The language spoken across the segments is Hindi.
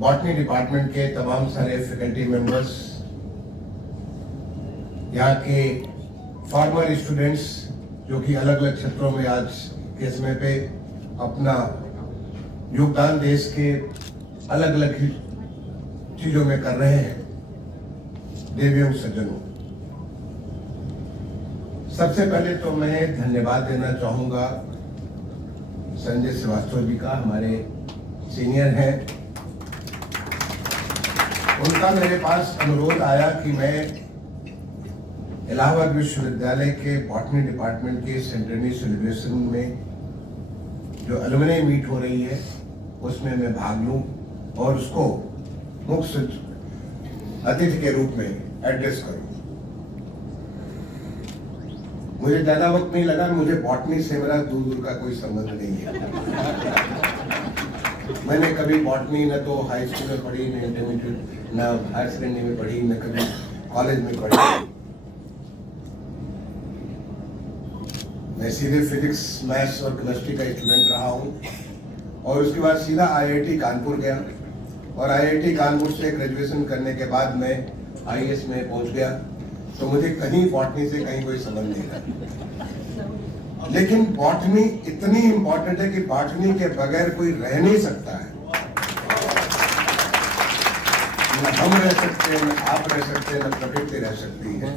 बॉटनी डिपार्टमेंट के तमाम सारे फैकल्टी मेंबर्स, यहाँ के फार्मर स्टूडेंट्स जो कि अलग अलग क्षेत्रों में आज के समय पे अपना योगदान देश के अलग अलग चीजों में कर रहे हैं, देवियों सज्जनों, सबसे पहले तो मैं धन्यवाद देना चाहूंगा संजय श्रीवास्तव जी का, हमारे सीनियर हैं। उनका मेरे पास अनुरोध आया कि मैं इलाहाबाद विश्वविद्यालय के बॉटनी डिपार्टमेंट के सेंटेनरी सेलिब्रेशन में जो अलुमनी मीट हो रही है उसमें मैं भाग लूं और उसको मुख्य अतिथि के रूप में एड्रेस करूं। मुझे ज्यादा वक्त नहीं लगा, मुझे बॉटनी से मेरा दूर दूर का कोई संबंध नहीं है। मैंने कभी बॉटनी न तो हाई स्कूल में पढ़ी, न इंटरमीडिएट, न हायर सेकेंडरी में पढ़ी, न कभी कॉलेज में पढ़ी। मैं सीधे फिजिक्स, मैथ्स और केमिस्ट्री का स्टूडेंट रहा हूँ और उसके बाद सीधा आईआईटी कानपुर गया और आईआईटी कानपुर से ग्रेजुएशन करने के बाद मैं आईएएस में पहुंच गया। तो मुझे कहीं बॉटनी से कहीं कोई संबंध नहीं रहा, लेकिन बॉटनी इतनी इंपॉर्टेंट है कि बॉटनी के बगैर कोई रह नहीं सकता है। न हम रह सकते हैं, न आप रह सकते हैं, न प्रकृति रह सकती है।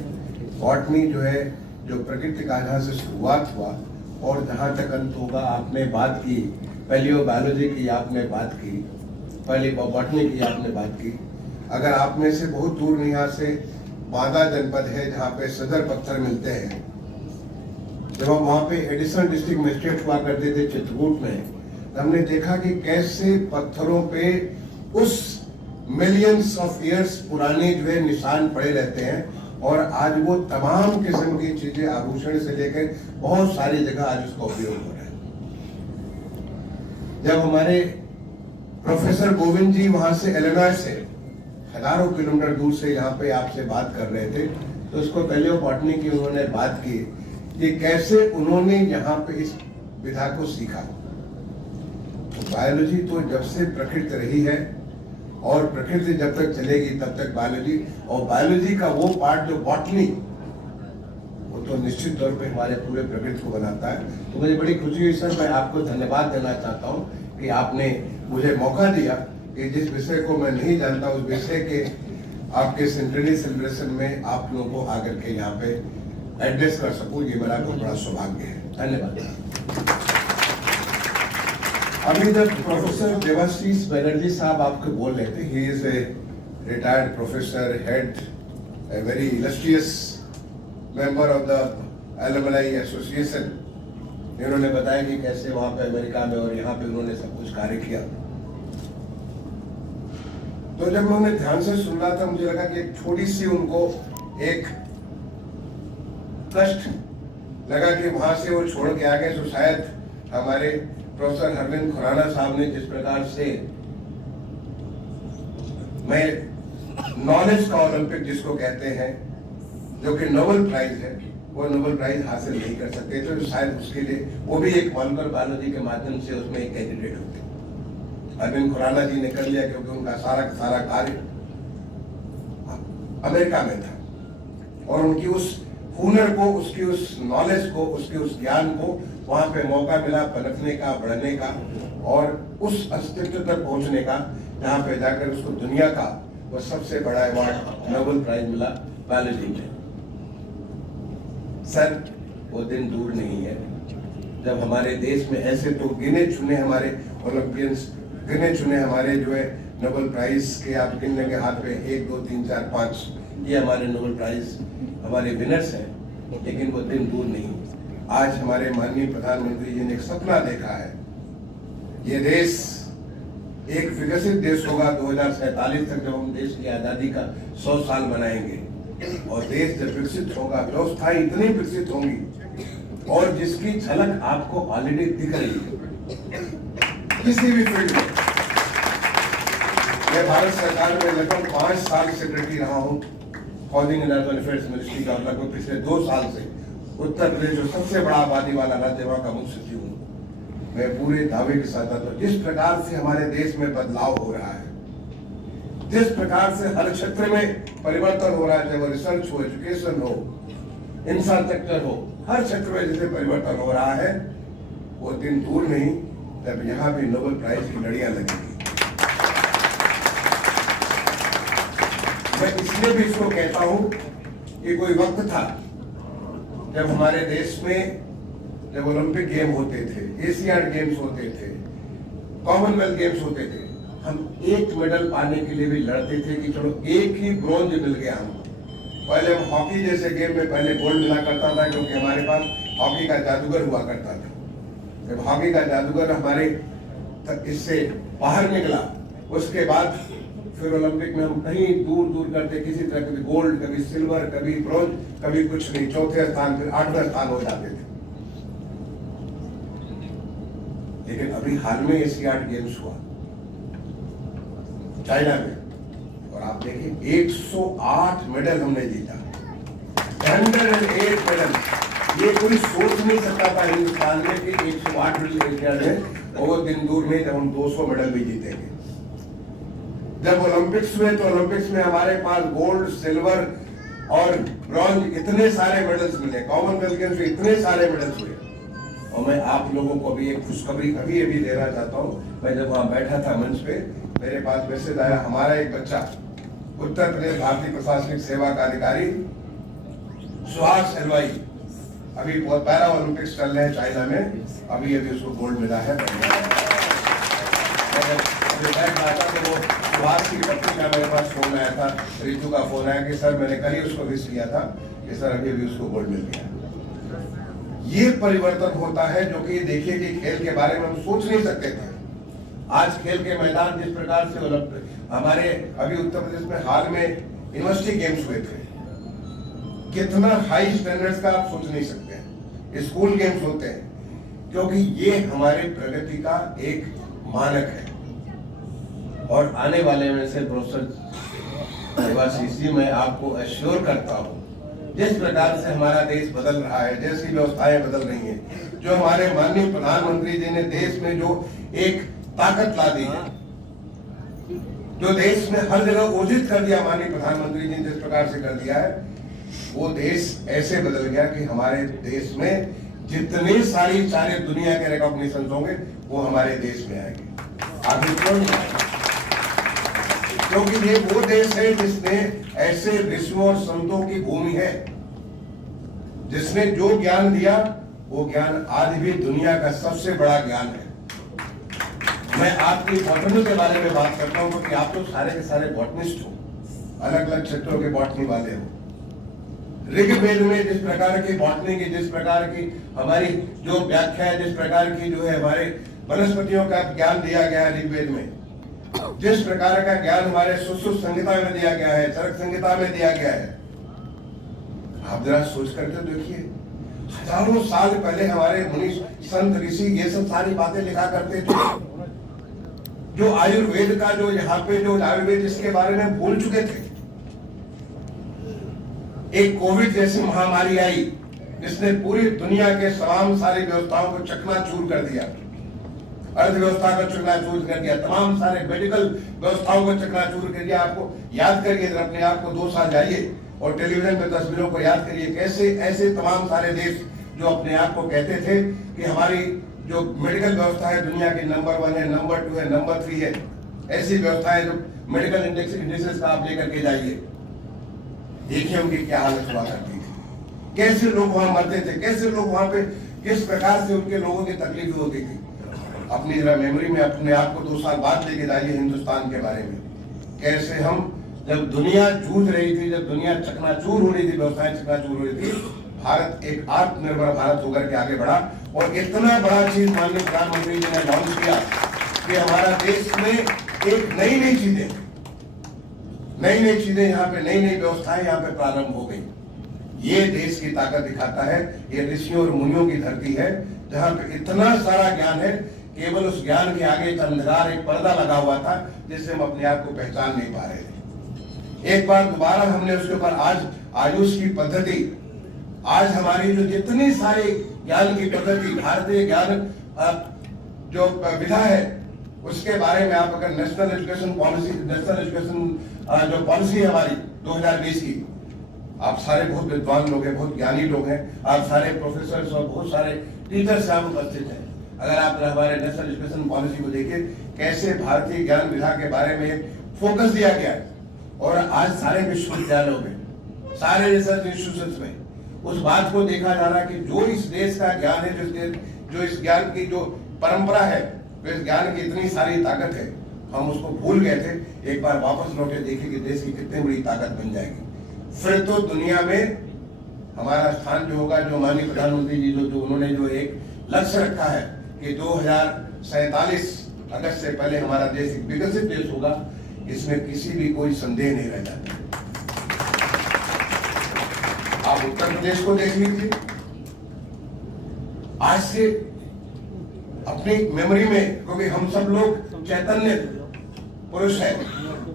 बॉटनी जो है, जो प्रकृति का जहाँ से शुरुआत हुआ और जहाँ तक अंत होगा, आपने बात की पहली बायोलॉजी की, आपने बात की पहली बॉटनी की, आपने बात की। अगर आप में से बहुत दूर नहीं, यहाँ से बांदा जनपद है जहाँ पे सदर पत्थर मिलते हैं, जब हम वहाँ पे एडिशनल डिस्ट्रिक्ट मजिस्ट्रेट हुआ करते थे चित्रकूट में, हमने देखा कि कैसे पत्थरों पे उस मिलियंस ऑफ ईयर्स पुराने जो है निशान पड़े रहते हैं और आज वो तमाम किस्म की चीजें, आभूषण से लेकर बहुत सारी जगह आज उसका उपयोग हो रहा है। जब हमारे प्रोफेसर गोविंद जी वहां से इलिनॉय से हजारों किलोमीटर दूर से यहाँ पे आपसे बात कर रहे थे, तो उसको पैलियोबॉटनी की उन्होंने बात की कि कैसे उन्होंने यहाँ पे इस विधा को सीखा। तो बायोलॉजी तो जब से प्रकृति रही है और प्रकृति जब तक चलेगी तब तक बायोलॉजी, और बायोलॉजी का वो पार्ट जो बॉटनी, वो तो निश्चित तौर पे हमारे पूरे प्रकृति को बनाता है। तो मुझे बड़ी खुशी हुई सर, मैं आपको धन्यवाद देना चाहता हूँ कि आपने मुझे मौका दिया कि जिस विषय को मैं नहीं जानता उस विषय के आपके सेंटेनरी सेलिब्रेशन में आप लोगों को आकर के यहाँ पे एड्रेस कर सकूं, ये मेरा बहुत बड़ा सौभाग्य है। धन्यवाद। अभी जब प्रोफेसर देवाशीष बनर्जी साहब आपको बोल रहे थे, he is a retired professor, head, a very illustrious member of the alumni association. इन्होंने बताया कि कैसे वहां पे अमेरिका में और यहाँ पे उन्होंने सब कुछ कार्य किया। तो जब उन्होंने ध्यान से सुन रहा था, मुझे लगा कि एक छोटी सी उनको एक कष्ट लगा कि वहां से वो छोड़ के आ गए। तो शायद हमारे प्रोफेसर हरविंद खुराना साहब ने जिस प्रकार से मैं नॉलेज का ओलंपिक जिसको कहते हैं, जो कि नोबेल प्राइज है, वो नोबेल प्राइज हासिल नहीं कर सकते, तो शायद उसके लिए वो भी एक मॉलिक्यूलर बायोलॉजी के माध्यम से उसमें एक कैंडिडेट होते। अरविंद खुराना जी ने कर लिया क्योंकि उनका सारा कार्य अमेरिका में था और उनकी उस हुनर को, उसकी उस नॉलेज को, उसके उस ज्ञान को वहां पे मौका मिला पनपने का, बढ़ने का और उस अस्तित्व तक पहुंचने का, जहां पे जाकर उसको दुनिया का वो सबसे बड़ा अवार्ड नोबेल प्राइज मिला बायोलॉजी में। सर, वो दिन दूर नहीं है जब हमारे देश में ऐसे तो गिने चुने हमारे ओलंपियंस, गिने चुने हमारे जो है नोबेल प्राइज के, आप गिन लेंगे हाथ पे 1 2 3 4 5, ये हमारे नोबेल प्राइज हमारे विनर्स हैं, लेकिन वो दिन दूर नहीं। आज हमारे माननीय प्रधानमंत्री जी ने एक सपना देखा है, ये देश एक विकसित देश होगा 2047 तक, जब हम देश की आजादी का 100 साल मनाएंगे। और देश जब विकसित होगा, व्यवस्थाएं इतनी विकसित होंगी और जिसकी झलक आपको ऑलरेडी दिख रही है किसी भी फील्ड में। मैं भारत सरकार में लगभग 5 साल सेक्रेटरी रहा हूँ, housing and urban affairs ministry का, लगभग पिछले 2 साल से उत्तर प्रदेश जो सबसे बड़ा आबादी वाला राज्य, वहां का मुख्य सचिव हूँ। मैं पूरे दावे के साथ आता हूँ, जिस प्रकार से हमारे देश में बदलाव हो रहा है, जिस प्रकार से हर क्षेत्र में परिवर्तन हो रहा है, चाहे वो रिसर्च हो, एजुकेशन हो, इंफ्रास्ट्रक्चर हो, हर क्षेत्र में जैसे परिवर्तन हो रहा है, वो दिन दूर नहीं जब यहाँ भी नोबेल प्राइज की लड़ियां लगेगी। मैं इसलिए भी इसको कहता हूं कि कोई वक्त था जब हमारे देश में जब ओलंपिक गेम होते थे, एशियाड गेम्स होते थे, कॉमनवेल्थ गेम्स होते थे, हम एक मेडल पाने के लिए भी लड़ते थे कि चलो एक ही ब्रॉन्ज मिल गया हमको। पहले हम हॉकी जैसे गेम में पहले गोल्ड मिला करता था, क्योंकि हमारे पास हॉकी का जादूगर हुआ करता था। जब हॉकी का जादूगर हमारे इससे बाहर निकला, उसके बाद फिर ओलंपिक में हम कहीं दूर दूर करते, किसी तरह कभी गोल्ड, कभी सिल्वर, कभी ब्रॉन्ज, कभी कुछ नहीं, चौथे स्थान फिर 8वें स्थान हो जाते थे। लेकिन अभी हाल में एशियाड गेम्स हुआ चाइना में, और आप देखिए 108 मेडल हमने जीता, 108 मेडल। ये कोई सोच नहीं सकता था हिंदुस्तान में कि 108 मेडल एशियाड है, और वो दिन दूर नहीं जब हम 200 मेडल भी जीतेंगे। जब ओलंपिक्स हुए तो ओलंपिक्स में हमारे पास गोल्ड, सिल्वर और ब्रॉन्ज इतने सारे मेडल्स मिले, कॉमनवेल्थ गेम्स में इतने सारे मेडल्स हुए। और मैं आप लोगों को भी एक खुशखबरी अभी देना चाहता हूँ। मैं जब वहां बैठा था मंच पे, मेरे पास मैसेज आया, हमारा एक बच्चा उत्तर प्रदेश भारतीय प्रशासनिक सेवा का अधिकारी सुहास एलवाई, अभी पैरा ओलंपिक्स चल रहे हैं चाइना में, अभी उसको गोल्ड मिला है। बैठ रहा था तो वो सुहास की पत्नी का मेरे पास फोन आया था, रितु का फोन आया कि सर मैंने कल ही उसको विश किया था कि सर अभी उसको गोल्ड मिल गया। ये परिवर्तन होता है जो कि देखिए कि खेल के बारे में हम सोच नहीं सकते थे। आज खेल के मैदान जिस प्रकार से हमारे अभी उत्तर प्रदेश में हाल में यूनिवर्सिटी गेम्स हुए थे, कितना हाई स्टैंडर्ड्स का आप सोच नहीं सकते हैं। स्कूल गेम्स होते हैं, क्योंकि ये हमारे प्रगति का एक मानक है। और आने वाले में से प्रोफेसर देवाशीष, मैं आपको एश्योर करता हूं, जिस प्रकार से हमारा देश बदल रहा है, जैसी व्यवस्थाएं बदल रही हैं, जो हमारे माननीय प्रधानमंत्री जी ने देश में जो एक ताकत ला दी है, जो देश में हर जगह ऊर्जित कर दिया माननीय प्रधानमंत्री जी ने जिस प्रकार से कर दिया है, वो देश ऐसे बदल गया कि हमारे देश में जितने सारी सारे दुनिया के रिकॉग्निशन होंगे वो हमारे देश में आएंगे। आगे क्यों नहीं आएंगे? क्योंकि ये वो देश है जिसने ऐसे ऋषियों और संतों की भूमि है, जिसने जो ज्ञान दिया वो ज्ञान आज भी दुनिया का सबसे बड़ा ज्ञान है। मैं आपकी बॉटनी के बारे में बात करता हूं, क्योंकि आप तो सारे के सारे बॉटनिस्ट हो, अलग अलग क्षेत्रों के बॉटनी वाले हो। ऋग्वेद में जिस प्रकार की बॉटनी की, जिस प्रकार की हमारी जो व्याख्या है, जिस प्रकार की जो है हमारे वनस्पतियों का ज्ञान दिया गया है ऋग्वेद में, जिस प्रकार का ज्ञान हमारे सुश्रुत संहिता में दिया गया है, चरक संहिता में दिया गया है, आप जरा सोच करके देखिए। हजारों साल पहले हमारे मुनि संत ऋषि ये सब सारी बातें लिखा करते थे, जो आयुर्वेद का जो यहाँ पे जो आयुर्वेद इसके बारे में भूल चुके थे। एक कोविड जैसी महामारी आई जिसने पूरी दुनिया के तमाम सारी व्यवस्थाओं को चकनाचूर कर दिया, अर्थव्यवस्था को चकनाचूर कर दिया, तमाम सारे मेडिकल व्यवस्थाओं को चकनाचूर कर दिया। आपको याद करिए, अपने आप को 2 साल जाइए और टेलीविजन में तस्वीरों को याद करिए, कैसे ऐसे तमाम सारे देश जो अपने आप को कहते थे कि हमारी जो मेडिकल व्यवस्था है दुनिया की नंबर 1 है, नंबर 2 है, नंबर 3 है, ऐसी व्यवस्थाएं जो मेडिकल इंडेक्सेस का आप लेकर के जाइए, देखिए उनकी क्या हालत हुआ करती थी, कैसे लोग वहां मरते थे, कैसे लोग वहां पे किस प्रकार से उनके लोगों की तकलीफ होती थी। अपनी जरा मेमोरी में अपने आप को 2 साल बाद लेके जाइए हिंदुस्तान के बारे में, कैसे हम जब दुनिया जूझ रही थी, जब दुनिया चकनाचूर हो रही थी, व्यवस्थाएं चकनाचूर हो रही थी, भारत एक आत्मनिर्भर भारत होकर के आगे बढ़ा। और इतना बड़ा चीज माननीय प्रधानमंत्री जी ने लॉन्च किया कि हमारा देश में एक नई नई चीजें यहाँ पे, नई नई व्यवस्थाएं यहाँ पे प्रारंभ हो गई। ये देश की ताकत दिखाता है, ये ऋषियों और मुनियों की धरती है, जहाँ पे इतना सारा ज्ञान है, केवल उस ज्ञान के आगे एक अंधकार, एक पर्दा लगा हुआ था जिससे हम अपने आप को पहचान नहीं पा रहे थे। एक बार दोबारा हमने उसके ऊपर आज आयुष की पद्धति, आज हमारी जो जितनी सारी ज्ञान की पद्धति, भारतीय ज्ञान जो विधा है, उसके बारे में आप अगर नेशनल एजुकेशन जो पॉलिसी है हमारी 2020 की, आप सारे बहुत विद्वान लोग हैं, बहुत ज्ञानी लोग हैं, आप सारे प्रोफेसर और बहुत सारे टीचर्स यहाँ उपस्थित हैं। अगर आप हमारे नेशनल एजुकेशन पॉलिसी को देखिए, कैसे भारतीय ज्ञान विधा के बारे में फोकस दिया गया है, और आज सारे विश्वविद्यालयों में, सारे रिसर्च इंस्टीट्यूशंस में उस बात को देखा जा रहा है कि जो इस देश का ज्ञान है, जो इस ज्ञान की जो परंपरा है, इस ज्ञान की इतनी सारी ताकत है, हम उसको भूल गए थे। एक बार वापस लौटे देखें कि देश की कितनी बड़ी ताकत बन जाएगी, फिर तो दुनिया में हमारा स्थान जो होगा, जो माननीय प्रधानमंत्री जी जो उन्होंने जो एक लक्ष्य रखा है कि 2047 अगस्त से पहले हमारा देश एक विकसित देश होगा, इसमें किसी भी कोई संदेह नहीं रह जाता। आप उत्तर प्रदेश को देख लीजिए, आज से अपनी मेमोरी में, क्योंकि हम सब लोग चैतन्य पुरुष है,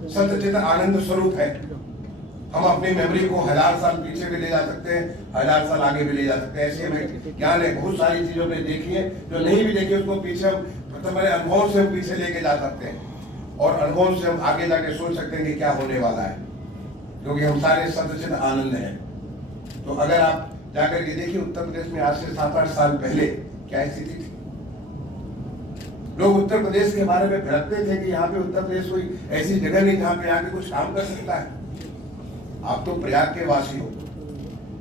सत्यचित आनंद स्वरूप है, हम अपनी मेमोरी को 1000 साल पीछे भी ले जा सकते हैं, 1000 साल आगे भी ले जा सकते हैं। ऐसे हमें ज्ञान है, बहुत सारी चीजों में देखिए, जो नहीं भी देखिए उसको पीछे हम हमारे अनुभव से हम पीछे लेके जा सकते हैं, और अनुभव से हम आगे जाके सोच सकते हैं कि क्या होने वाला है, क्योंकि हम सारे सत्यचित आनंद हैं। तो अगर आप जाकर के देखिए उत्तर प्रदेश में आज से 7-8 साल पहले क्या स्थिति थी। लोग उत्तर प्रदेश के बारे में भड़कते थे कि यहाँ पे उत्तर प्रदेश कोई ऐसी जगह नहीं जहाँ पे आके कुछ काम कर सकता है। आप तो प्रयाग के वासी हो,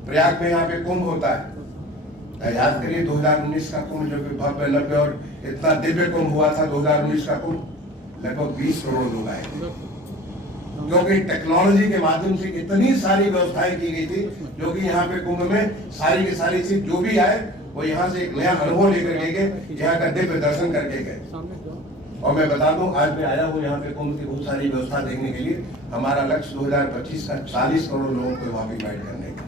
प्रयाग में यहाँ पे कुंभ होता है, याद करिए 2019 का कुंभ, जो भव्य नव्य और इतना दिव्य कुंभ हुआ था 2019 का कुंभ, लगभग 20 करोड़ लोग आए थे, क्योंकि टेक्नोलॉजी के माध्यम से इतनी सारी व्यवस्थाएं की गई थी, जो कि यहाँ पे कुंभ में सारी की सारी चीज जो भी आए वो यहाँ से एक नया अनुभव लेकर गए, यहाँ का दिव्य दर्शन करके गए। और मैं बता दूं, आज मैं आया हूँ यहाँ पे कुंभ की बहुत सारी व्यवस्था देखने के लिए। हमारा लक्ष्य 2025 का 40 करोड़ लोगों को वहां पे इन्वाइट करने का,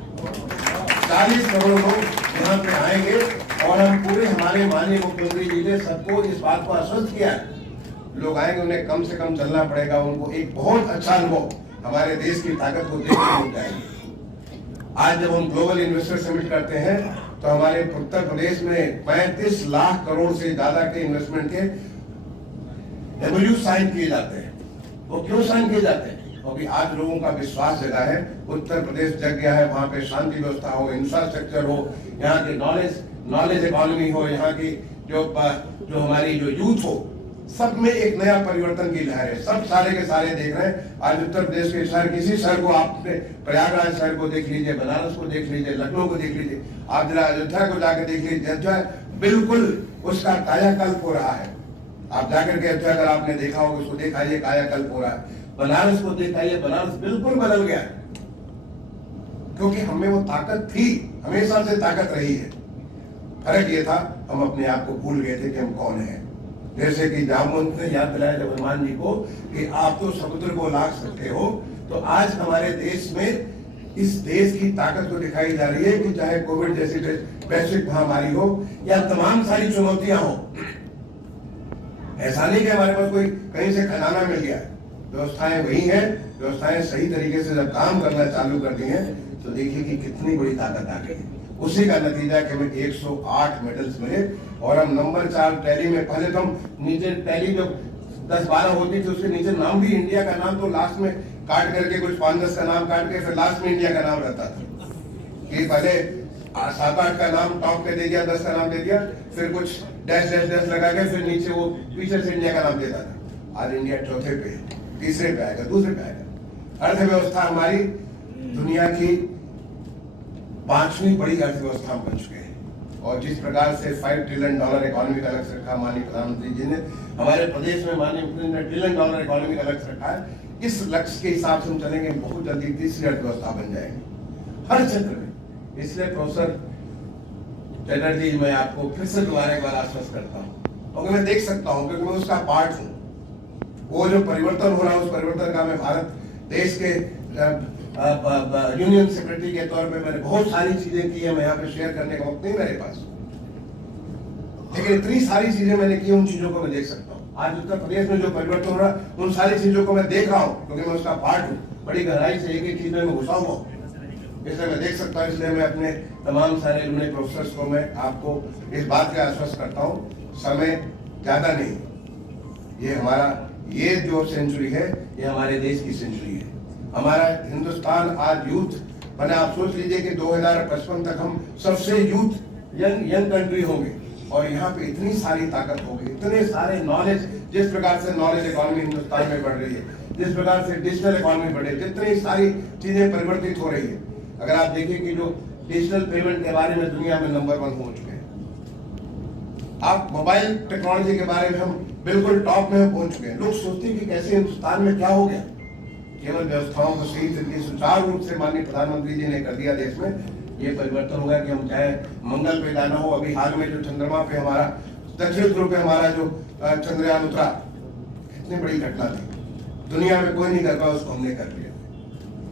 40 करोड़ लोग यहाँ पे आएंगे, और हम पूरे हमारे माननीय मुख्यमंत्री जी ने सबको इस बात को आश्वस्त किया है, लोग आएंगे, उन्हें कम से कम चलना पड़ेगा, उनको एक बहुत अच्छा अनुभव हमारे देश की ताकत को देखने मिल जाएगी। आज जब हम ग्लोबल इन्वेस्टर समिट करते हैं, तो हमारे उत्तर प्रदेश में 35 लाख करोड़ से ज्यादा के इन्वेस्टमेंट के एमओयू साइन किए जाते हैं। वो क्यों साइन किए जाते हैं? क्योंकि आज लोगों का विश्वास जगा है, उत्तर प्रदेश जग गया है, वहां पे शांति व्यवस्था हो, इंफ्रास्ट्रक्चर हो, यहाँ की नॉलेज इकोनॉमी हो, यहाँ की जो हमारी जो यूथ हो, सब में एक नया परिवर्तन की लहर है। सब सारे के सारे देख रहे हैं। आज उत्तर प्रदेश के शहर, किसी शहर को आपने, प्रयागराज शहर को देख लीजिए, बनारस को देख लीजिए, लखनऊ को देख लीजिए, आप जरा अयोध्या को जाकर देख लीजिए, अयोध्या बिल्कुल उसका कायाकल्प हो रहा है। आप जाकर के अयोध्या, अगर आपने देखा होगा, उसको दिखाइए, कायाकल्प हो रहा है। बनारस को दिखाइए, बनारस बिल्कुल बदल गया, क्योंकि हमें वो ताकत थी, हमेशा से ताकत रही है। फर्क ये था, हम अपने आप को भूल गए थे कि हम कौन हैं। जैसे कि जामवंत ने याद दिलाया जब हनुमान जी को कि आप तो समुद्र को लांघ सकते हो, तो आज हमारे देश में इस देश की ताकत को दिखाई जा रही है कि चाहे कोविड जैसी वैश्विक महामारी हो या तमाम सारी चुनौतियां हो, ऐसा नहीं कि हमारे पास कोई कहीं से खजाना मिल गया। व्यवस्थाएं वही हैं, व्यवस्थाएं सही तरीके से जब काम करना चालू कर दी हैं, तो देखिए कि कितनी बड़ी ताकत आ गई है। उसी का नतीजा कि हमें 108 मेडल्स मिले, और हम नंबर 4 टैली में। पहले तो हम नीचे टैली जो 10-12 होती थी, उसके नीचे नाम भी इंडिया का नाम, तो लास्ट में काट करके कुछ 5-10 का नाम काट के फिर लास्ट में इंडिया का नाम रहता था, कि पहले 7-8 का नाम टॉप पे दे दिया, 10 का नाम दे दिया, फिर कुछ डैश डैश डैश लगा के फिर नीचे वो पीछे से इंडिया का नाम देता था। आज इंडिया चौथे पे, तीसरे पे आएगा, दूसरे पे आएगा। अर्थव्यवस्था हमारी दुनिया की 5वीं बड़ी अर्थव्यवस्था बन चुके हैं, और जिस प्रकार से $5 ट्रिलियन इकोनॉमी का लक्ष्य रखा माननीय प्रधानमंत्री जी ने, हमारे प्रदेश में माननीय मुख्यमंत्री ने $1 ट्रिलियन इकोनॉमी का लक्ष्य रखा है। इस लक्ष्य के हिसाब से हम चलेंगे, बहुत जल्दी तीसरी अर्थव्यवस्था बन जाएगी हर क्षेत्र में। इसलिए प्रोफेसर चटर्जी, मैं आपको फिर से दोबारा एक बार आश्वस्त करता हूँ, क्योंकि मैं देख सकता हूँ, क्योंकि मैं उसका पार्ट हूँ। वो जो परिवर्तन हो रहा है, उस परिवर्तन का मैं भारत देश के यूनियन सेक्रेटरी के तौर पे मैंने बहुत सारी चीजें की है। मैं यहाँ पे शेयर करने का वक्त नहीं मेरे पास, लेकिन इतनी सारी चीजें मैंने की, उन चीजों को मैं देख सकता हूँ। आज उत्तर प्रदेश में जो परिवर्तन हो रहा है, उन सारी चीजों को मैं देख रहा हूँ, क्योंकि मैं उसका पार्ट हूँ। बड़ी गहराई से एक चीज में घुसा हुआ हूँ, इसलिए मैं देख सकता हूँ। इसलिए मैं अपने तमाम सारे नए प्रोफेसर्स को मैं आपको इस बात का आश्वस्त करता हूँ, समय ज्यादा नहीं, ये हमारा, ये जो सेंचुरी है ये हमारे देश की सेंचुरी है। हमारा हिंदुस्तान आज यूथ मैंने, आप सोच लीजिए कि 2055 तक हम सबसे यंग कंट्री होंगे और यहाँ पे इतनी सारी ताकत होगी, इतने सारे नॉलेज, जिस प्रकार से नॉलेज इकोनॉमी हिंदुस्तान में बढ़ रही है, जिस प्रकार से डिजिटल इकोनॉमी बढ़ रही है, जितनी सारी चीजें परिवर्तित हो रही है। अगर आप देखिए कि जो डिजिटल पेमेंट के बारे में दुनिया में नंबर 1 हो चुके हैं, आप मोबाइल टेक्नोलॉजी के बारे में हम बिल्कुल टॉप में पहुंच चुके हैं। लोग सोचते हैं कि कैसे हिंदुस्तान में क्या हो गया, केवल व्यवस्थाओं को सही तरीके सुचारू रूप से माननीय प्रधानमंत्री जी ने कर दिया देश में, ये परिवर्तन हुआ कि हम चाहे मंगल पे जाना हो, अभी हाल में जो चंद्रमा पे हमारा दक्षिण ध्रुव पे हमारा जो चंद्रयान उतरा, कितनी बड़ी घटना थी, दुनिया में कोई नहीं कर पाया, उसको हमने कर लिया।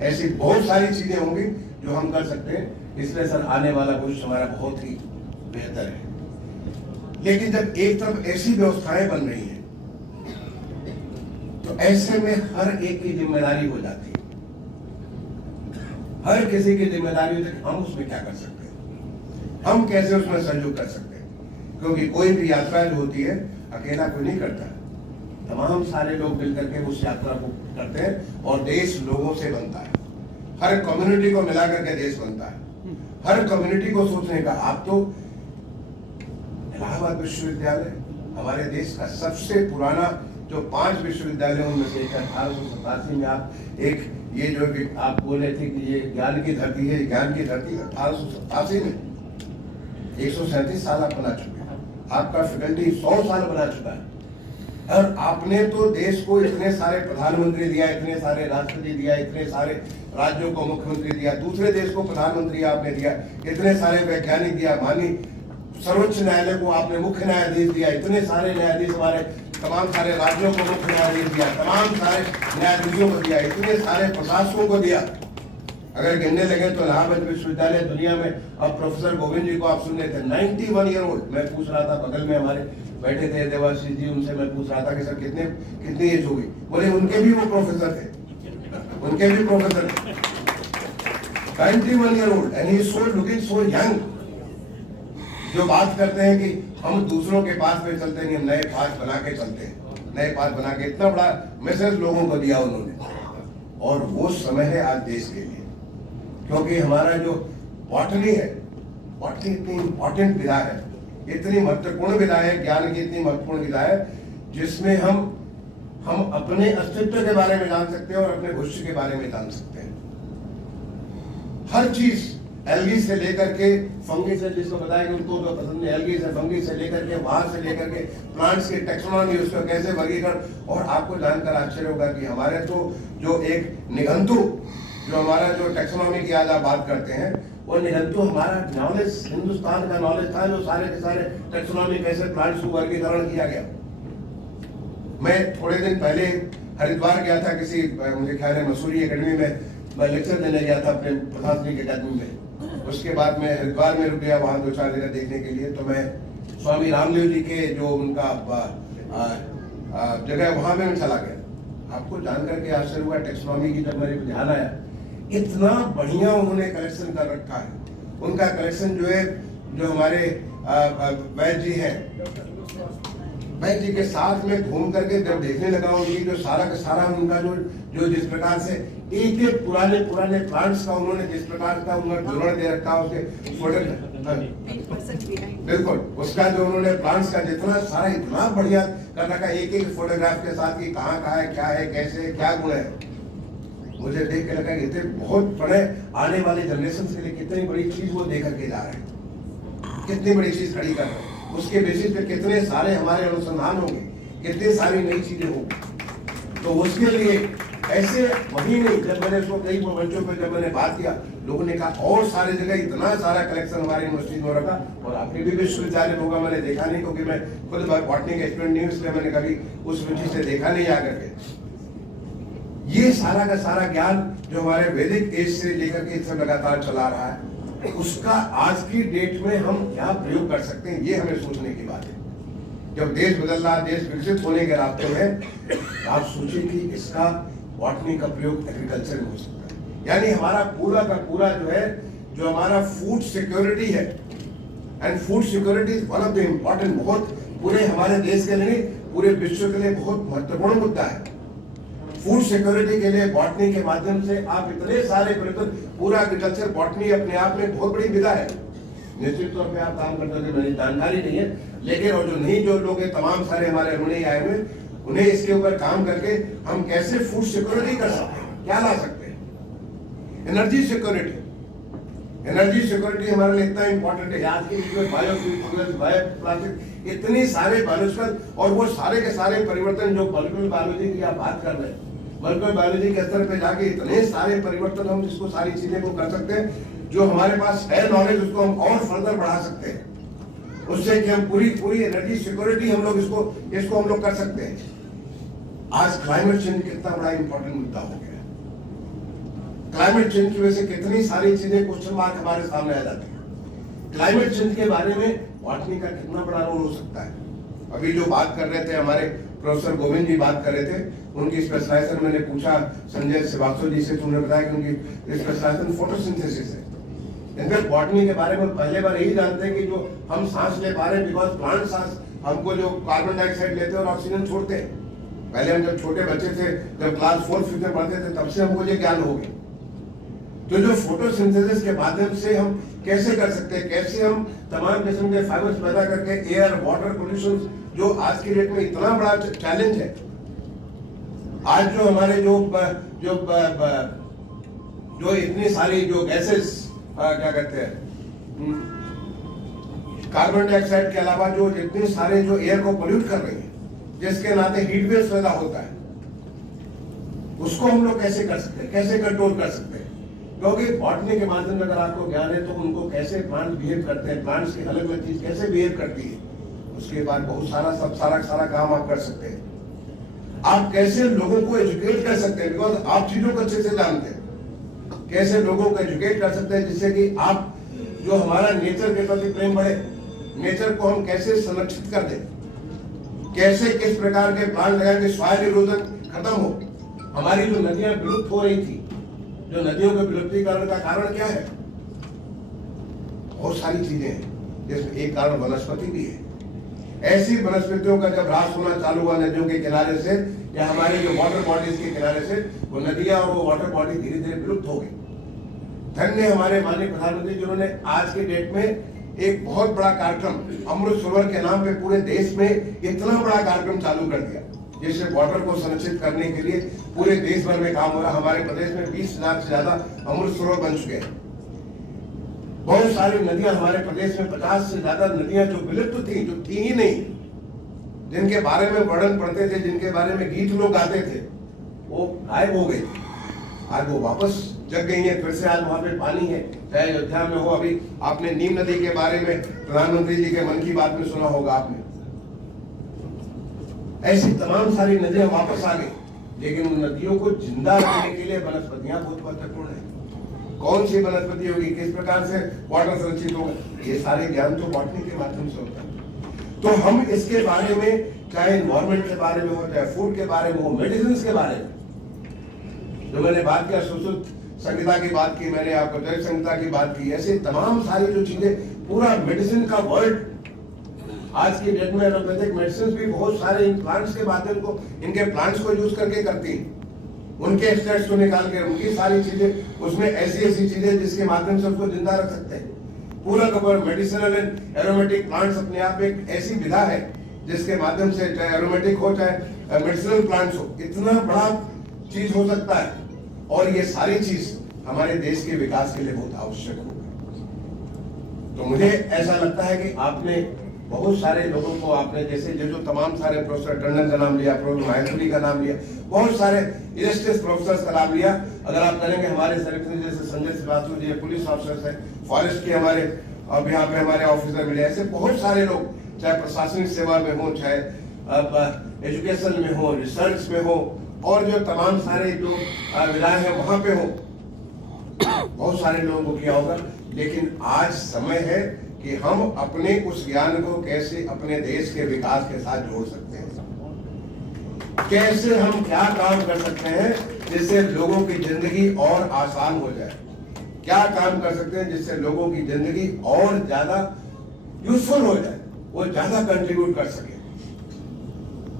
ऐसी बहुत सारी चीजें होंगी जो हम कर सकते हैं, इसलिए सर आने वाला भविष्य हमारा बहुत ही बेहतर है। लेकिन जब एक तरफ ऐसी व्यवस्थाएं बन रही हैं तो ऐसे में हर एक की जिम्मेदारी हो जाती है, हर किसी की जिम्मेदारी होती है कि हम उसमें क्या कर सकते हैं, हम कैसे उसमें सहयोग कर सकते हैं। क्योंकि कोई भी यात्रा जो होती है अकेला कोई नहीं करता, तमाम सारे लोग मिलकर के उस यात्रा को करते हैं और देश लोगों से बनता है। हर कम्युनिटी को मिलाकर के देश बनता है, हर कम्युनिटी को सोचने का। आप तो इलाहाबाद विश्वविद्यालय हमारे देश का सबसे पुराना जो 5 विश्वविद्यालय उनमें से 1887 में आप एक ये जो आप बोले थे कि ये ज्ञान की धरती है, ज्ञान की धरती 1887 में 137 साल आप बना चुके हैं, आपका फैकल्टी 100 साल बना चुका है। और आपने तो देश को इतने सारे प्रधानमंत्री दिया, इतने सारे राष्ट्रपति दिया, इतने सारे राज्यों को मुख्यमंत्री दिया, दूसरे देश को प्रधानमंत्री आपने दिया, इतने सारे वैज्ञानिक दिया, माननीय सर्वोच्च न्यायालय को आपने मुख्य न्यायाधीश दिया, इतने सारे न्यायाधीश हमारे तमाम सारे राज्यों को मुख्य न्यायाधीश दिया, तमाम सारे न्यायाधीशों को दिया, इतने सारे प्रशासकों को दिया। अगर गिनने लगे तो इलाहाबाद विश्वविद्यालय दुनिया में, अब प्रोफेसर गोविंद जी को आप सुन रहे थे, 91 ईयर ओल्ड। मैं पूछ रहा था, बगल में हमारे बैठे थे देवाशीष जी, उनसे मैं पूछ रहा था कि सर कितनी एज होगी, बोले उनके भी वो प्रोफेसर थे, उनके भी प्रोफेसर थे, 91 year old and he so looking so young. जो बात करते हैं कि हम दूसरों के पास में चलते नहीं, हम नए पास बना के चलते हैं, नए पास बना के, इतना बड़ा मैसेज लोगों को दिया उन्होंने। और वो समय है आज देश के लिए, क्योंकि हमारा जो बॉटनी है, बॉटनी इतनी इंपॉर्टेंट विधा है, इतनी महत्वपूर्ण विधा है, ज्ञान की इतनी महत्वपूर्ण विधा है, जिसमें हम अपने अस्तित्व के बारे में जान सकते हैं और अपने भविष्य के बारे में जान सकते हैं। हर चीज एल्गी से लेकर के फंगी से, जिसको बताया कि उनको तो पसंद है, एल्गी से फंगी से लेकर के, वहां से लेकर के प्लांट्स की टेक्सोनॉमी, उसका कैसे वर्गीकरण। और आपको जानकर आश्चर्य होगा कि हमारे तो जो एक निघंटु, जो हमारा जो टेक्सोनॉमी की आज आप बात करते हैं, वो निघंटु हमारा नॉलेज, हिंदुस्तान का नॉलेज था, जो सारे के सारे टेक्सोनॉमी कैसे प्लांट्स को वर्गीकरण किया गया। मैं थोड़े दिन पहले हरिद्वार गया था, किसी मुझे ख्याल है मसूरी एकेडमी में मैं लेक्चर देने गया था अपने प्रशासनिक अकादमी में। उसके बाद मैं हरिद्वार में रुक गया वहां 2-4 जगह देखने के लिए। तो मैं स्वामी रामदेव जी के जो उनका जगह वहां में मैं चला गया। आपको जानकर के आश्चर्य हुआ, टेक्सोनॉमी की जब मेरे ध्यान आया, इतना बढ़िया उन्होंने कलेक्शन कर रखा है। उनका कलेक्शन जो है, जो हमारे वैद्य जी हैं, वैद्य जी के साथ में घूम करके जब देखने लगा उनकी जो सारा का सारा उनका जो जिस प्रकार से एक एक पुराने प्लांट्स का उन्होंने जिस प्रकार का उन्होंने विवरण दे रखा, उसके बिल्कुल उसका जो उन्होंने प्लांट्स का जितना सारा इतना बढ़िया कर रखा, एक एक फोटोग्राफ के साथ कि कहाँ है, क्या है, कैसे, क्या गुण है। मुझे देख के लगा कि इतने बहुत बड़े आने वाले जनरेशन के लिए कितनी बड़ी चीज वो दे करके जा रहे हैं, कितनी बड़ी चीज खड़ी कर रहे हैं। उसके बेसिस पे कितने सारे हमारे अनुसंधान होंगे, कितनी सारी नई चीजें होंगी। तो उसके लिए ऐसे वही नहीं, जब मैंने उसको कई मंचों पर जब मैंने बात किया, लोगों ने कहा और सारे जगह इतना सारा कलेक्शन हमारी यूनिवर्सिटी में हो रखा। और आपके भी विश्वविद्यालय होगा, मैंने देखा नहीं, क्योंकि मैं खुद बॉटनी का स्टूडेंट नहीं, इसलिए मैंने कभी उस रुचि से देखा नहीं आकर के। ये सारा का सारा ज्ञान जो हमारे वैदिक एज से लेकर के इस लगातार चला रहा है, उसका आज की डेट में हम क्या प्रयोग कर सकते हैं, ये हमें सोचने की बात है। जब देश बदल रहा, देश विकसित होने के रास्ते में, आप सोचिए कि इसका बॉटनी का प्रयोग एग्रीकल्चर में हो सकता है। यानी हमारा पूरा का पूरा जो है, जो हमारा फूड सिक्योरिटी है, and food security is one of the important, बहुत पूरे हमारे देश के लिए, पूरे विश्व के लिए बहुत महत्वपूर्ण मुद्दा है। फूड सिक्योरिटी के लिए बॉटनी के माध्यम से आप इतने सारे पूरा एग्रीकल्चर बॉटनी अपने आप में बहुत बड़ी विधा है। निश्चित तौर पे आप काम करते थे, मेरी जानकारी नहीं है, लेकिन और जो नहीं जो लोग तमाम सारे हमारे अनुयायी आए हुए, उन्हें इसके ऊपर काम करके हम कैसे फूड सिक्योरिटी कर सकते हैं, क्या ला सकते हैं। एनर्जी सिक्योरिटी हमारे लिए इतना इंपॉर्टेंट है। आज के लिए बायोफ्यूल्स, बायोप्लास्टिक, इतने सारे बायोलॉजिकल और वो सारे के सारे परिवर्तन जो मॉलिक्यूलर बायोलॉजी की आप बात कर रहे हैं, मॉलिक्यूलर बायोलॉजी के स्तर पे जाके इतने सारे परिवर्तन हम जिसको सारी चीजें को कर सकते हैं, जो हमारे पास है नॉलेज उसको हम और फर्दर बढ़ा सकते हैं, उससे कि हम पूरी एनर्जी सिक्योरिटी हम लोग इसको हम लोग कर सकते हैं। आज क्लाइमेट चेंज कितना बड़ा इंपॉर्टेंट मुद्दा हो गया है। क्लाइमेट चेंज की वजह से कितनी सारी चीजें क्वेश्चन मार्क हमारे सामने आ जाती है। क्लाइमेट चेंज के बारे में बॉटनी का कितना बड़ा रोल हो सकता है। अभी जो बात कर रहे थे हमारे प्रोफेसर गोविंद जी बात कर रहे थे, उनकी स्पेशलाइजेशन मैंने पूछा संजय श्रीवास्तव जी से, तो उन्होंने बताया कि उनकी स्पेशलाइजेशन फोटोसिंथेसिस है। इनफैक्ट बॉटनी के बारे में पहले बार यही जानते हैं कि जो हम सांस ले पा रहे हैं, बिकॉज प्लांट सांस हमको जो कार्बन डाइऑक्साइड लेते हैं और ऑक्सीजन छोड़ते हैं। पहले हम जब छोटे बच्चे थे, जब क्लास 4 5 में पढ़ते थे, तब से हमको ये ज्ञान हो गया। तो जो फोटोसिंथेसिस के माध्यम से हम कैसे कर सकते हैं, कैसे हम तमाम किस्म के फाइबर्स पैदा करके एयर वाटर पोल्यूशन जो आज की डेट में इतना बड़ा चैलेंज है। आज जो हमारे जो इतनी सारी जो गैसेस क्या कहते हैं, कार्बन डाइऑक्साइड के अलावा जो इतने सारे जो एयर को पोल्यूट कर रही है, जिसके नाते हीट वेव पैदा होता है, उसको हम लोग कैसे कर सकते हैं, कैसे कंट्रोल कर सकते हैं। क्योंकि बॉटनी के माध्यम से अगर आपको ज्ञान है तो उनको कैसे प्लांट बिहेव करते हैं, प्लांट्स की अलग अलग चीज कैसे बिहेव करती है, उसके बाद बहुत सारा काम आप कर सकते हैं। आप कैसे लोगों को एजुकेट कर सकते हैं, बिकॉज आप चीजों को अच्छे से जानते हैं। कैसे लोगों को एजुकेट कर सकते हैं जिससे कि आप जो हमारा नेचर के प्रति प्रेम बढ़े, नेचर को हम कैसे संरक्षित कर दें, कैसे किस प्रकार के प्लांट लगाएं कि सॉइल इरोजन खत्म हो। हमारी जो नदियां विलुप्त हो रही थी, जो नदियों के विलुप्तीकरण का कारण क्या है, बहुत सारी चीजें हैं, जिसमें एक कारण वनस्पति भी है। ऐसी वनस्पतियों का जब ह्रास होना चालू हुआ नदियों के किनारे से या हमारे जो वाटर बॉडीज के किनारे से, वो नदियां और वो वाटर बॉडी धीरे धीरे विलुप्त हो गई। धन्य हमारे माननीय प्रधानमंत्री जिन्होंने आज के डेट में एक बहुत बड़ा कार्यक्रम अमृत सरोवर के नाम पे पूरे देश में इतना बड़ा कार्यक्रम चालू कर दिया, जिससे वाटर को संरक्षित करने के लिए पूरे देश भर में काम हो रहा। हमारे प्रदेश में 20,000 से ज्यादा अमृत सरोवर बन चुके हैं। बहुत सारी नदियां हमारे प्रदेश में 50 से ज्यादा नदियां जो विलुप्त थी, जो थी ही नहीं, जिनके बारे में वर्णन पढ़ते थे, जिनके बारे में गीत लोग गाते थे, वो गायब हो गई। आज वो वापस जग गई है, फिर से आज वहां पे पानी है। चाहे अयोध्या में हो, अभी आपने नीम नदी के बारे में प्रधानमंत्री जी के मन की बात में सुना होगा आपने। ऐसी तमाम सारी नदियां वापस आ गई, लेकिन उन नदियों को जिंदा रखने के लिए वनस्पतियां बहुत महत्वपूर्ण है। कौन सी वनस्पति होगी, किस प्रकार से वाटर संरक्षित होगा, ये सारे ज्ञान तो बॉटनी के माध्यम से होता है। तो हम इसके बारे में, चाहे एनवायरमेंट के बारे में हो, चाहे फूड के बारे में हो, मेडिसिन के बारे में जो मैंने बात किया, सुश्रुत संहिता की बात की मैंने, आपको जैव संहिता की बात की, ऐसे तमाम सारी जो चीजें, पूरा मेडिसिन का वर्ल्ड आज की डेट में एलोपैथिक मेडिसिन भी बहुत सारे इन प्लांट्स के माध्यम को, इनके प्लांट्स को यूज करके करती हैं। उनके एक्सट्रैक्ट्स को निकाल के उनकी सारी चीजें, उसमें ऐसी चीजें जिसके माध्यम से उसको जिंदा रख सकते हैं। पूरा cover medicinal and aromatic plants अपने आप एक ऐसी विधा है जिसके माध्यम से, चाहे एरोमेटिक हो चाहे मेडिसिनल प्लांट्स हो, इतना बड़ा चीज हो सकता है। और ये सारी चीज हमारे देश के विकास के लिए बहुत आवश्यक होगा। तो मुझे ऐसा लगता है कि आपने बहुत सारे लोगों को, आपने जैसे जो तमाम सारे प्रोफेसर टंडन का नाम लिया, प्रोफेसर माहेश्वरी का नाम लिया, बहुत सारे इलस्ट्रियस प्रोफेसर्स का नाम लिया। अगर आप करेंगे हमारे सेक्रेटरी जैसे संजय श्रीवास्तव जी, पुलिस ऑफिसर्स है, फॉरेस्ट के हमारे, अब यहाँ पे हमारे ऑफिसर मिले, ऐसे बहुत सारे लोग, चाहे प्रशासनिक सेवा में हो, चाहे एजुकेशन में हो, रिसर्च में हो, और जो तमाम सारे जो विधायक है वहां पे हो, बहुत सारे लोगों को किया होगा। लेकिन आज समय है कि हम अपने उस ज्ञान को कैसे अपने देश के विकास के साथ जोड़ सकते हैं, कैसे हम क्या काम कर सकते हैं जिससे लोगों की जिंदगी और आसान हो जाए, क्या काम कर सकते हैं जिससे लोगों की जिंदगी और ज्यादा यूजफुल हो जाए, वो ज्यादा कंट्रीब्यूट कर सके।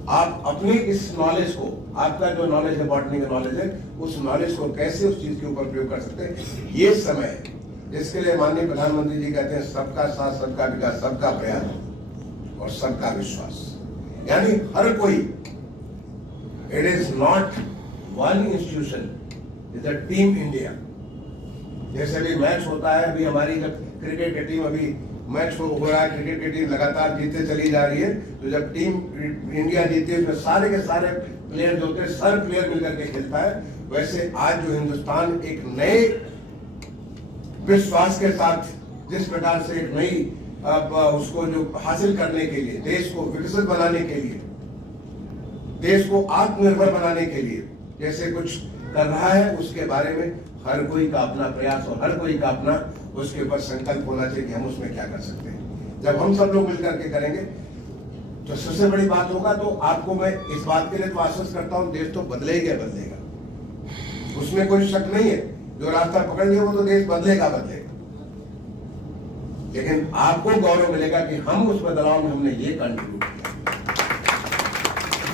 आप अपनी इस नॉलेज को, आपका जो नॉलेज है, बॉटनी का नॉलेज है, उस नॉलेज को कैसे उस चीज के ऊपर प्रयोग कर सकते हैं, ये समय है जिसके लिए माननीय प्रधानमंत्री जी कहते हैं सबका साथ, सबका विकास, सबका प्रयास और सबका विश्वास। यानी हर कोई, it is not one institution, is a team India. जैसे भी मैच होता है, अभी हमारी जब क्रिकेट की टीम, अभी मैच हो रहा है, क्रिकेट की टीम लगातार जीतते चली जा रही है, तो जब टीम इंडिया जीती है उसमें सारे के सारे प्लेयर जो होते हैं, सर प्लेयर मिलकर के खेलता है। वैसे आज जो हिंदुस्तान एक नए विश्वास के साथ जिस प्रकार से एक नई उसको जो हासिल करने के लिए, देश को विकसित बनाने के लिए, देश को आत्मनिर्भर बनाने के लिए जैसे कुछ कर रहा है, उसके बारे में हर कोई का अपना प्रयास और हर कोई का अपना उसके ऊपर संकल्प होना चाहिए कि हम उसमें क्या कर सकते हैं। जब हम सब लोग मिलकर के करेंगे तो सबसे बड़ी बात होगा। तो आपको मैं इस बात के लिए तो आश्वस्त करता हूं, देश तो बदलेगा बदलेगा, उसमें कोई शक नहीं है। जो रास्ता पकड़ लिया वो तो देश बदलेगा बदलेगा, लेकिन आपको गौरव मिलेगा कि हम उस बदलाव में हमने ये कंट्रीब्यूट किया।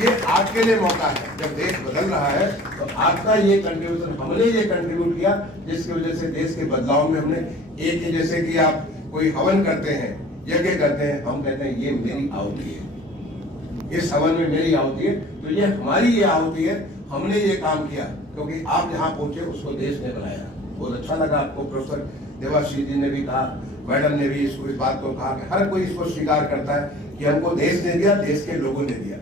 ये आपके लिए मौका है, जब देश बदल रहा है तो आपका ये कंट्रीब्यूशन, हमने ये कंट्रीब्यूट किया जिसकी वजह से देश के बदलाव में हमने एक, जैसे कि आप कोई हवन करते हैं, यज्ञ करते हैं, हम कहते हैं ये मेरी आहुति है, इस हवन में मेरी आहुति है, तो ये हमारी ये आहुति है, हमने ये काम किया क्योंकि आप जहां पहुंचे उसको देश ने बनाया। बहुत अच्छा लगा आपको, प्रोफेसर देवाशीष जी ने भी कहा, मैडम ने भी इसको, इस बात को कहा कि हर कोई इसको स्वीकार करता है कि हमको देश ने दिया, देश के लोगों ने दिया,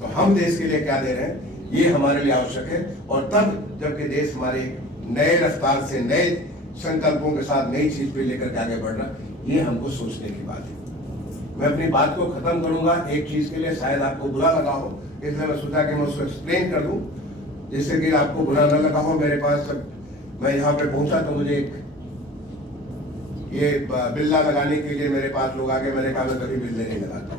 तो हम देश के लिए क्या दे रहे हैं, ये हमारे लिए आवश्यक है। और तब जबकि देश हमारे नए रफ्तार से, नए संकल्पों के साथ नई चीज पे लेकर के आगे बढ़ रहा, ये हमको सोचने की बात है। मैं अपनी बात को खत्म करूंगा एक चीज के लिए, शायद आपको बुरा लगा हो, इसलिए मैं सोचा कि मैं उसको एक्सप्लेन कर दूं जिससे कि आपको बुरा न लगा हो। मेरे पास जब मैं यहाँ पे पहुंचा तो मुझे ये बिल्ला लगाने के लिए मेरे पास लोग आके, मैंने कहा मैं कभी बिल्ले नहीं लगाता।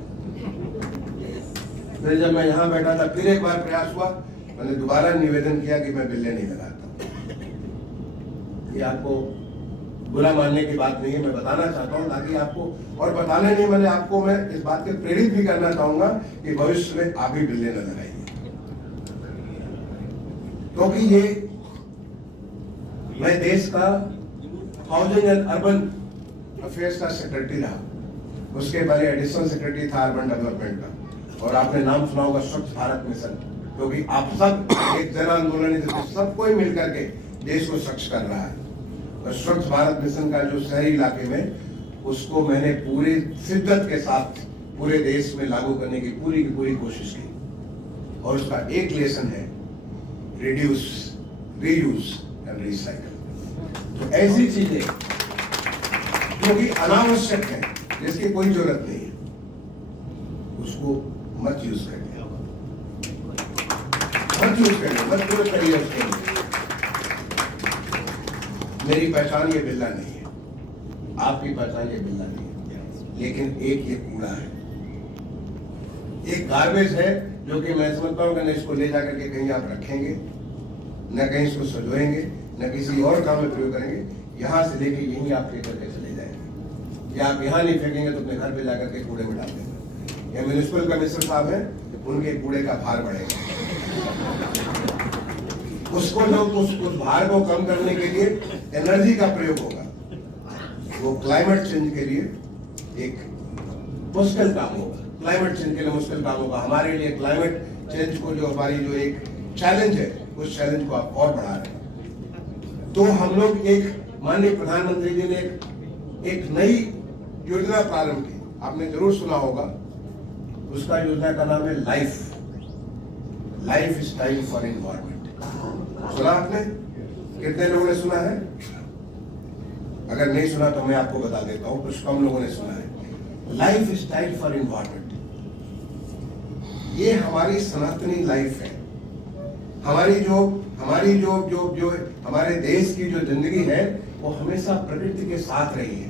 फिर जब मैं यहाँ बैठा था फिर एक बार प्रयास हुआ, मैंने दोबारा निवेदन किया कि मैं बिल्ले नहीं लगाता। ये आपको बुरा मानने की बात नहीं है, मैं बताना चाहता हूँ ताकि आपको, और बताने नहीं, मैंने आपको मैं इस बात के प्रेरित भी करना चाहूंगा कि भविष्य में आप भी बिल्ले न लगाइए, क्योंकि ये मैं देश का हाउसिंग एंड अर्बन अफेयर्स का सेक्रेटरी रहा, उसके पहले एडिशनल सेक्रेटरी था अर्बन डेवलपमेंट का, और आपने नाम सुना होगा स्वच्छ भारत मिशन, क्योंकि आप सब एक जन आंदोलन, सब कोई मिलकर के देश को स्वच्छ कर रहा है। और स्वच्छ भारत मिशन का जो शहरी इलाके में, उसको मैंने पूरी शिद्दत के साथ पूरे देश में लागू करने की पूरी कोशिश की, और उसका एक लेसन है रिड्यूस, रीयूज एंड रिसाइकल। तो ऐसी चीजें जो कि अनावश्यक है, जिसकी कोई जरूरत नहीं है, उसको मत यूज करिए, मत यूज करिए उसके लिए। मेरी पहचान ये बिल्ला नहीं है, आपकी पहचान ये बिल्ला नहीं है, लेकिन एक ये कूड़ा है, एक गार्बेज है जो कि मैं समझता हूँ कि न इसको ले जाकर के कहीं आप रखेंगे, न कहीं इसको सजोएंगे, न किसी और काम में प्रयोग करेंगे, यहाँ से लेके यहीं आप लेकर के चले जाएंगे, या आप यहाँ नहीं फेंकेंगे तो अपने घर पे जाकर के कूड़े में डाल देंगे। या म्युनिसिपल कमिश्नर साहब हैं, उनके कूड़े का भार बढ़ेगा, उसको जो उस भार को कम करने के लिए एनर्जी का प्रयोग होगा, वो क्लाइमेट चेंज के लिए एक मुश्किल काम होगा, क्लाइमेट चेंज के लिए मुश्किल काम होगा। हमारे लिए क्लाइमेट चेंज को, जो हमारी जो एक चैलेंज है, उस चैलेंज को आप और बढ़ा रहे हैं। तो हम लोग माननीय प्रधानमंत्री जी ने एक नई योजना प्रारंभ की, आपने जरूर सुना होगा, उसका योजना का नाम है लाइफ स्टाइल फॉर एनवायरमेंट। सुना आपने? कितने लोगों ने सुना है? अगर नहीं सुना तो मैं आपको बता देता हूं, कुछ कम लोगों ने सुना है। लाइफ स्टाइल फॉर एनवायरमेंट, ये हमारी सनातनी लाइफ है, हमारी जो हमारे देश की जो जिंदगी है वो हमेशा प्रकृति के साथ रही है।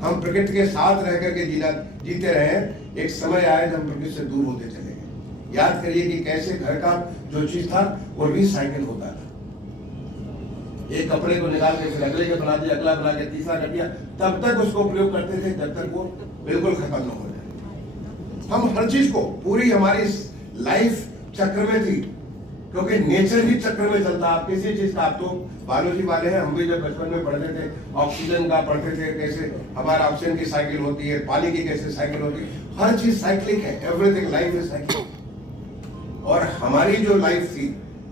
हम प्रकृति के साथ रह करके जीते रहे हैं। एक समय आया जब हम प्रकृति से दूर होते चले गए। याद करिए कि कैसे घर का जो चीज था वो रिसाइकिल होता था, एक कपड़े को निकाल के फिर अगले के बना दिया, अगला बना के तीसरा कर दिया, तब तक उसको प्रयोग करते थे जब तक वो बिल्कुल खत्म न हो जाए। हम हर चीज को, पूरी हमारी लाइफ चक्र में थी, क्योंकि नेचर ही चक्र में चलता। आप किसी चीज का, आप तो बायोलॉजी वाले हैं, हम भी जब बचपन में पढ़ते थे ऑक्सीजन का पढ़ते थे, कैसे हमारा ऑक्सीजन की साइकिल होती है, पानी की कैसे साइकिल होती है, हर चीज साइक्लिक है, एवरीथिंग लाइफ इज साइक्लिक। और हमारी जो लाइफ थी,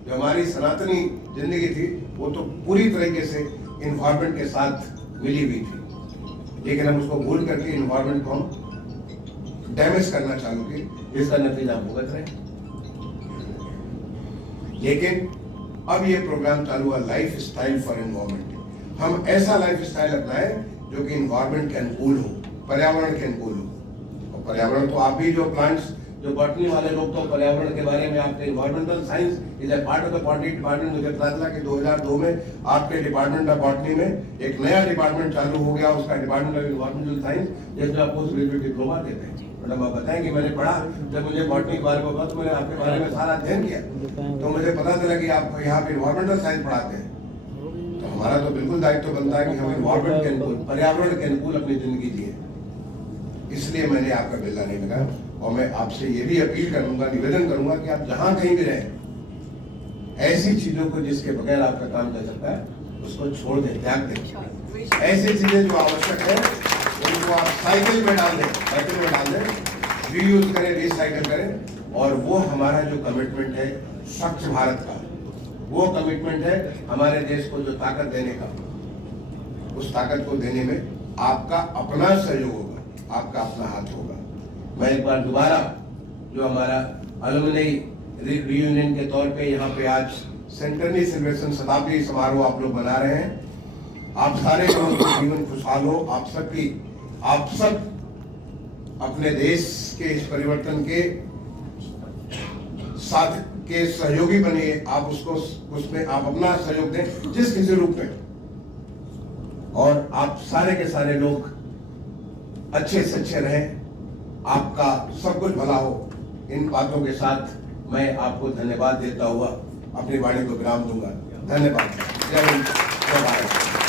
जो हमारी सनातनी जिंदगी थी, वो तो पूरी तरीके से इन्वायरमेंट के साथ मिली हुई थी, लेकिन हम उसको भूल करके इन्वायरमेंट को हम डैमेज करना चालू किए, जिसका नतीजा भुगत रहे। लेकिन अब ये प्रोग्राम चालू हुआ लाइफ स्टाइल फॉर एनवायरमेंट। हम ऐसा लाइफ स्टाइल अपनाएं जो कि एनवायरमेंट के अनुकूल हो, पर्यावरण के अनुकूल हो। और पर्यावरण तो आप भी, जो प्लांट्स, जो बॉटनी वाले लोग, तो पर्यावरण के बारे में, आपके environmental science is a part of the botany department. मुझे पता चला कि 2002 में आपके डिपार्टमेंट ऑफ बॉटनी में एक नया डिपार्टमेंट चालू हो गया, उसका डिपार्टमेंट ऑफ इन्वायरमेंटल साइंस, जिसमें आप पोस्ट ग्रेजुएट डिप्लोमा देते हैं। मतलब आप बताएं कि मैंने पढ़ा, जब मुझे बॉटनी के बारे में पता, तो मैंने आपके बारे में सारा अध्ययन किया, तो मुझे पता चला कि आप यहाँ पे इन्वायरमेंटल साइंस पढ़ाते हैं। तो हमारा तो बिल्कुल दायित्व बनता है कि हम इन्वायरमेंट के अनुकूल, पर्यावरण के अनुकूल अपनी जिंदगी जिए। इसलिए मैंने आपका बिल्ला नहीं लगाया। और मैं आपसे ये भी अपील करूंगा, निवेदन करूंगा कि आप जहां कहीं भी रहें, ऐसी चीजों को जिसके बगैर आपका काम चल सकता है, उसको छोड़ दें, त्याग दें। ऐसी चीजें जो आवश्यक है उनको आप साइकिल में डाल दें, रीयूज करें, रिसाइकिल करें। और वो हमारा जो कमिटमेंट है स्वच्छ भारत का, वो कमिटमेंट है हमारे देश को जो ताकत देने का, उस ताकत को देने में आपका अपना सहयोग होगा, आपका अपना हाथ होगा। मैं एक बार दोबारा, जो हमारा अलुमनी रियूनियन के तौर पे यहाँ पे आज सेंटरनी सेलिब्रेशन, शताब्दी समारोह आप लोग मना रहे हैं। आप सारे लोगों का जीवन खुशहाल हो, आप सब अपने देश के इस परिवर्तन के साथ के सहयोगी बनिए। आप उसमें आप अपना सहयोग दें, जिस किसी रूप में। और आप सारे के सारे लोग अच्छे से अच्छे रहें, आपका सब कुछ भला हो। इन बातों के साथ मैं आपको धन्यवाद देता हुआ अपनी वाणी को विराम दूंगा। धन्यवाद। जय हिंद, जय भारत।